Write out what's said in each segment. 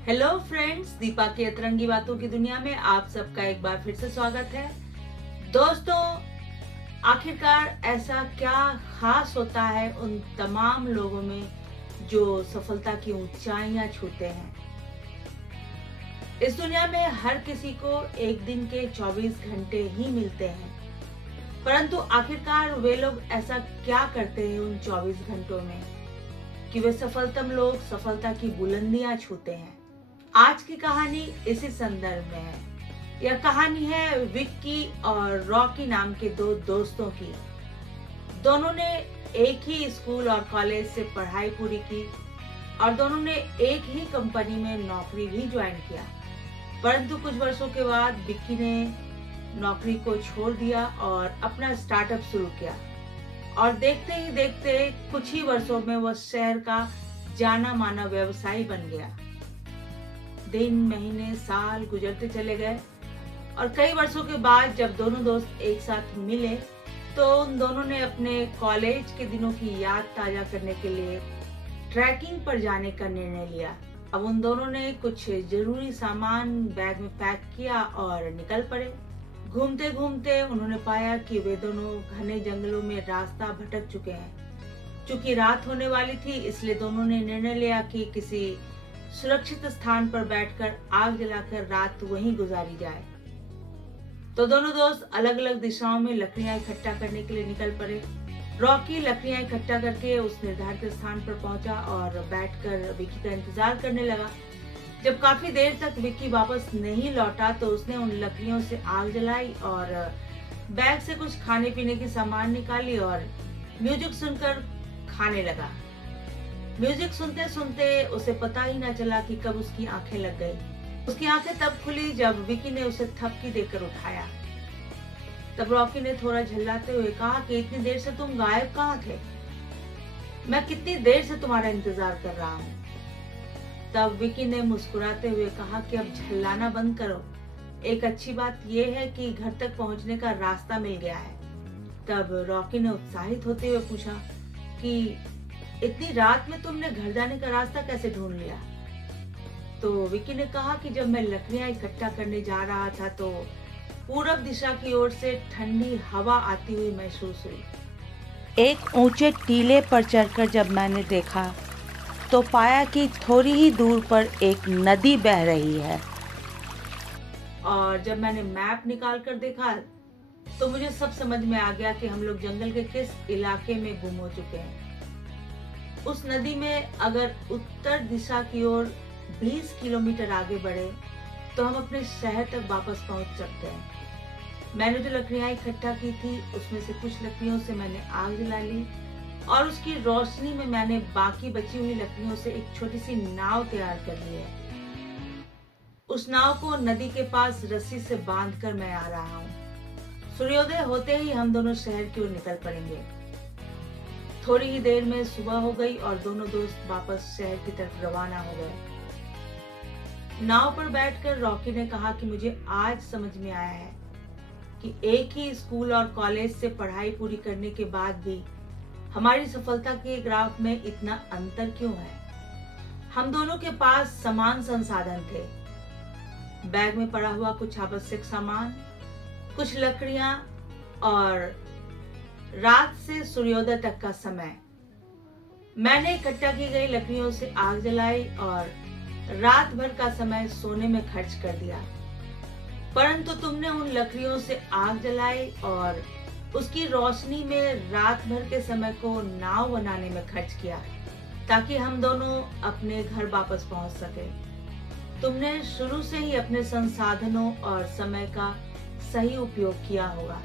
Hello friends, Deepa की अतरंगी बातों की दुनिया में आप सबका एक बार फिर से स्वागत है। दोस्तों, आखिरकार ऐसा क्या खास होता है उन तमाम लोगों में जो सफलता की ऊंचाइयां छूते हैं। इस दुनिया में हर किसी को एक दिन के 24 घंटे ही मिलते हैं, परंतु आखिरकार वे लोग ऐसा क्या करते हैं उन 24 घंटों में कि वे सफलतम लोग सफलता की बुलंदियां छूते हैं। आज की कहानी इसी संदर्भ में है। यह कहानी है विक्की और रॉकी नाम के दो दोस्तों की। दोनों ने एक ही स्कूल और कॉलेज से पढ़ाई पूरी की और दोनों ने एक ही कंपनी में नौकरी भी ज्वाइन किया। परंतु कुछ वर्षों के बाद विक्की ने नौकरी को छोड़ दिया और अपना स्टार्टअप शुरू किया और देखते ही देखते कुछ ही वर्षों में वह शहर का जाना माना व्यवसायी बन गया। दिन महीने साल गुजरते चले गए और कई वर्षों के बाद जब दोनों दोस्त एक साथ मिले तो उन दोनों ने अपने कॉलेज के दिनों की याद ताजा करने के लिए ट्रैकिंग पर जाने का निर्णय लिया। अब उन दोनों ने कुछ जरूरी सामान बैग में पैक किया और निकल पड़े। घूमते घूमते उन्होंने पाया कि वे दोनों घने जंगलों में रास्ता भटक चुके हैं। चूंकि रात होने वाली थी, इसलिए दोनों ने निर्णय लिया कि किसी सुरक्षित स्थान पर बैठकर आग जलाकर रात वहीं गुजारी जाए। तो दोनों दोस्त अलग अलग दिशाओं में लकड़ियां इकट्ठा करने के लिए निकल पड़े। रॉकी लकड़ियां इकट्ठा करके उस निर्धारित स्थान पर पहुंचा और बैठकर विक्की का इंतजार करने लगा। जब काफी देर तक विक्की वापस नहीं लौटा तो उसने उन लकड़ियों से आग जलाई और बैग से कुछ खाने पीने की सामान निकाली और म्यूजिक सुनकर खाने लगा। म्यूजिक सुनते सुनते उसे पता ही ना चला कि कब उसकी आंखें लग गई। उसकी आंखें तब खुली जब विक्की ने उसे थपकी देकर उठाया। तब रॉकी ने थोड़ा झल्लाते हुए कहा कि इतनी देर से तुम गायब कहाँ थे? मैं कितनी देर से तुम्हारा इंतजार कर रहा हूँ। तब विक्की ने मुस्कुराते हुए कहा कि अब झल्लाना बंद करो। एक अच्छी बात यह है कि घर तक पहुंचने का रास्ता मिल गया है। तब रॉकी ने उत्साहित होते हुए पूछा कि इतनी रात में तुमने घर जाने का रास्ता कैसे ढूंढ लिया? तो विक्की ने कहा कि जब मैं लकड़ियां इकट्ठा करने जा रहा था तो पूरब दिशा की ओर से ठंडी हवा आती हुई महसूस हुई। एक ऊंचे टीले पर चढ़कर जब मैंने देखा तो पाया कि थोड़ी ही दूर पर एक नदी बह रही है। और जब मैंने मैप निकाल कर देखा तो मुझे सब समझ में आ गया कि हम लोग जंगल के किस इलाके में गुम हो चुके हैं। उस नदी में अगर उत्तर दिशा की ओर 20 किलोमीटर आगे बढ़े तो हम अपने शहर तक वापस पहुंच सकते हैं। मैंने जो लकड़ियां इकट्ठा की थी उसमें से कुछ लकड़ियों से मैंने आग जला ली और उसकी रोशनी में मैंने बाकी बची हुई लकड़ियों से एक छोटी सी नाव तैयार कर ली है। उस नाव को नदी के पास रस्सी से बांधकर मैं आ रहा हूँ। सूर्योदय होते ही हम दोनों शहर की ओर निकल पड़ेंगे। थोड़ी ही देर में सुबह हो गई और दोनों दोस्त वापस शहर की तरफ रवाना हो गए। नाव पर बैठकर रॉकी ने कहा कि मुझे आज समझ में आया है कि एक ही स्कूल और कॉलेज से पढ़ाई पूरी करने के बाद भी हमारी सफलता के ग्राफ में इतना अंतर क्यों है। हम दोनों के पास समान संसाधन थे। बैग में पड़ा हुआ कुछ आवश्यक सामान, कुछ लकड़ियां और रात से सूर्योदय तक का समय। मैंने इकट्ठा की गई लकड़ियों से आग जलाई और रात भर का समय सोने में खर्च कर दिया। परंतु तुमने उन लकड़ियों से आग जलाई और उसकी रोशनी में रात भर के समय को नाव बनाने में खर्च किया ताकि हम दोनों अपने घर वापस पहुंच सके। तुमने शुरू से ही अपने संसाधनों और समय का सही उपयोग किया होगा,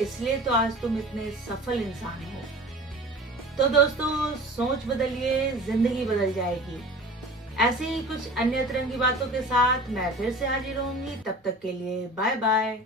इसलिए तो आज तुम इतने सफल इंसान हो। तो दोस्तों, सोच बदलिए, जिंदगी बदल जाएगी। ऐसे ही कुछ अन्य अतरंगी बातों के साथ मैं फिर से हाजिर होंगी। तब तक के लिए बाय बाय।